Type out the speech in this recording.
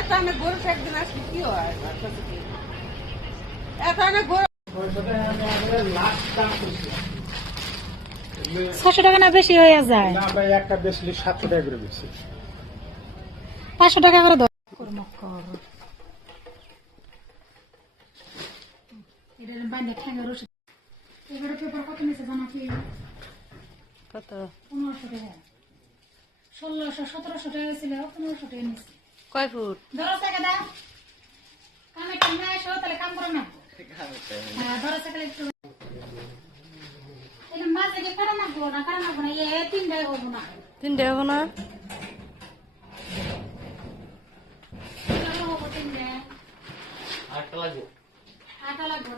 এত অনেক গরু একদিন আসলে কি হয় এত অনেক গরু 600 টাকা না বেশি হয়ে যায় না ভাই একটা বেশি 700 টাকা করে বেশি 500 টাকা করে দাও এটার বাইরে ঠ্যাঙ্গা রসুন এবারে পেপার কত নিচে জানো কি কত 1500 টাকা 1600 1700 টাকা ছিল 1500 টাকা নিচে কয় ফুট 10 টাকা দাও কামে টাইম না এসো তাহলে কাম করো না হ্যাঁ 10 টাকা একটু এই মাঝে কি কাটা না এই 3 টাকা হবো না 3 টাকা হবো না আটা লাগবে